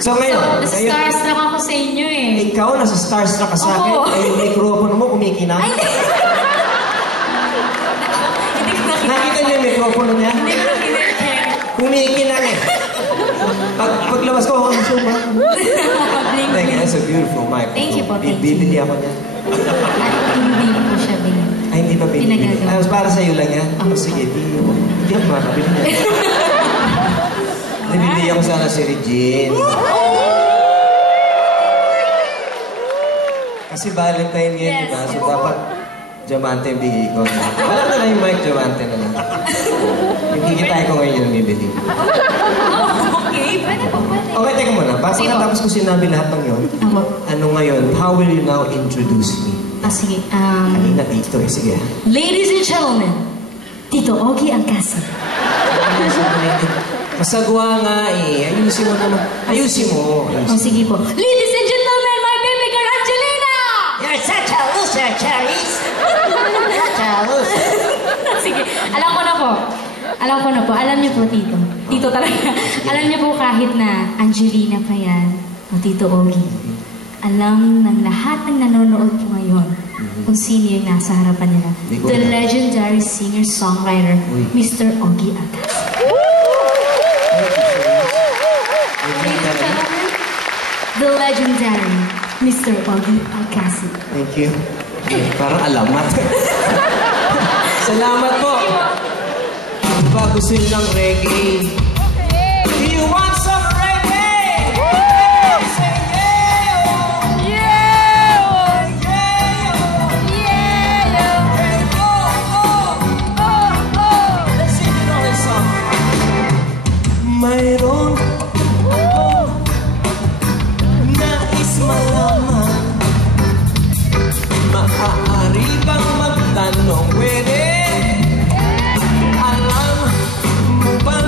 So ngayon, starstruck ako sa inyo eh. Ikaw, nasa starstruck ka sa akin, ay yung mikropono mo kumikinang. Ay, nakita niyo yung mikropono niya? Hindi ko kinakita. Kumikinang eh. Paglabas ko, ako ng suba. That's a beautiful mic. Thank you po, thank you. Bibili ako niya. At hindi po siya binili. Ay, hindi pa binili. Ay, para sa'yo lang yan. Sige, hindi ako makakabili niya. Nabili ako sana si Regine. Kasi Valentine ngayon, yes, diba? So dapat diamante yung bigay ko. Wala na lang yung mic, diamante na lang. Yung hihintay ko ngayon yung bibili. Okay, pwede po, pwede. Okay, teka muna. Pagkatapos ko sinabi lahat ng yun, ano ngayon, how will you now introduce me? Sige. Kanina dito eh, sige. Ladies and gentlemen, Tito Ogie Alcacid. Masagwa nga eh. Ayusin mo naman. Ayusin mo. Sige po. Ladies and gentlemen, my baby girl Angelina! You're such a loser, Charisse! Such a loser. Sige, alam ko na po. Alam niyo po, Tito. Tito talaga. Alam niyo po kahit na Angelina pa yan, o Tito Ogie. Alam ng lahat ng nanonood po ngayon kung sino yung nasa harapan nila. The legendary singer-songwriter, Mr. Ogie Alcacid. The legendary Mr. Ogie Alcacid. Thank you. Parang alamat. Salamat po. Ba, gusto nyo ng reggae? Do you want some reggae? Say yeah! Yeah! Yeah! Oh! Let's sing it on this song. Mayroon nais malaman, maaari bang magtanong, pwede? Alam mo ba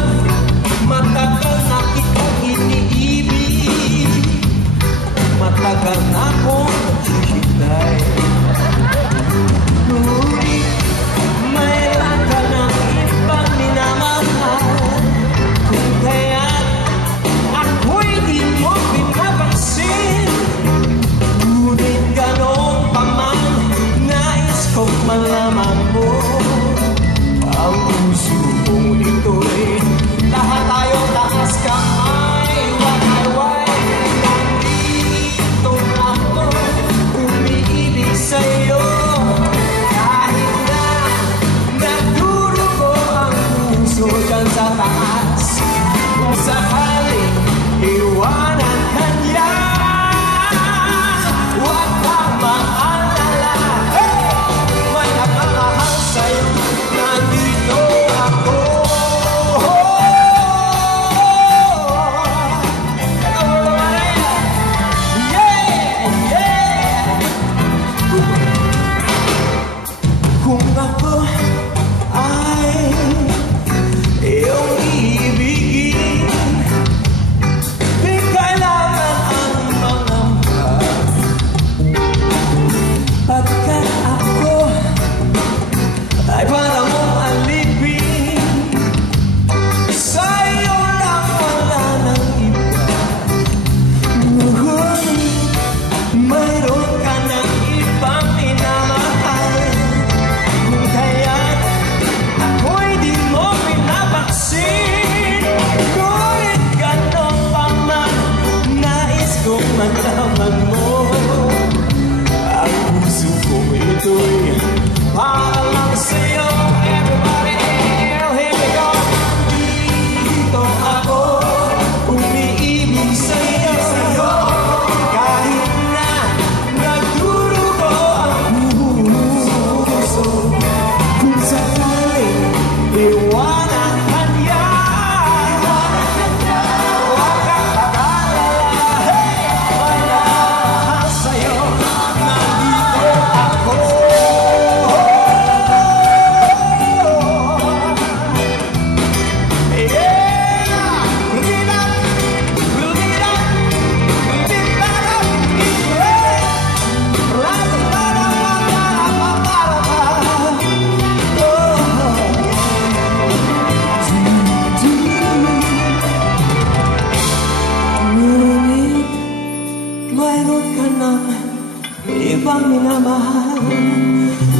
ibang minamahal.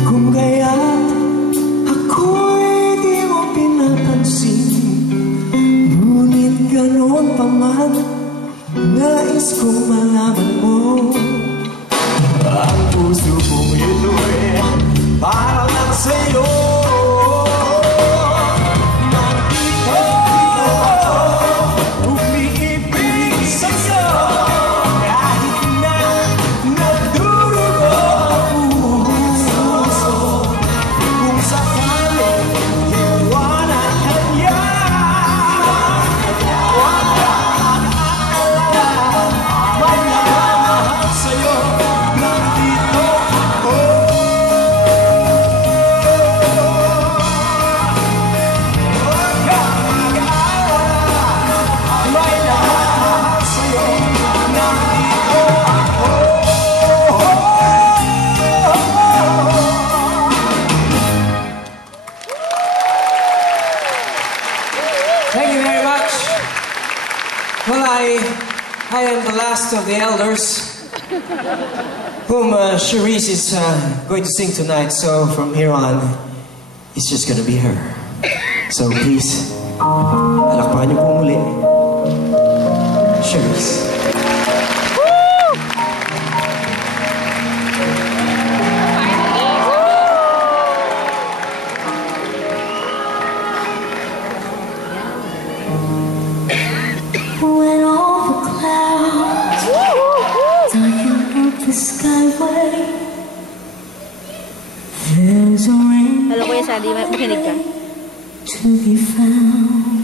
Kung kaya't ako'y di mo pinapansin, ngunit ganoon pa man, nais kong malaman mo. Ang puso kong ito'y para lang sa'yo. Nandito ako, umiibig sa'yo. Kahit na nagdurugo ang puso, kung sakaling iwanan ka niya, huwag kang mag-aalala, may nagmamahal sa'yo. Nandito ako. Huwag kang mag-aalala, may nagmamahal sa'yo. Nandito ako. Thank you very much. Well, I am the last of the elders whom Cherise is going to sing tonight. So from here on, it's just gonna be her. So please, alakpakan niyo po muli. Cherise. When all the clouds darken up the skyway, there's a rain Halo Kuya Sandy, makinig ka. to be found.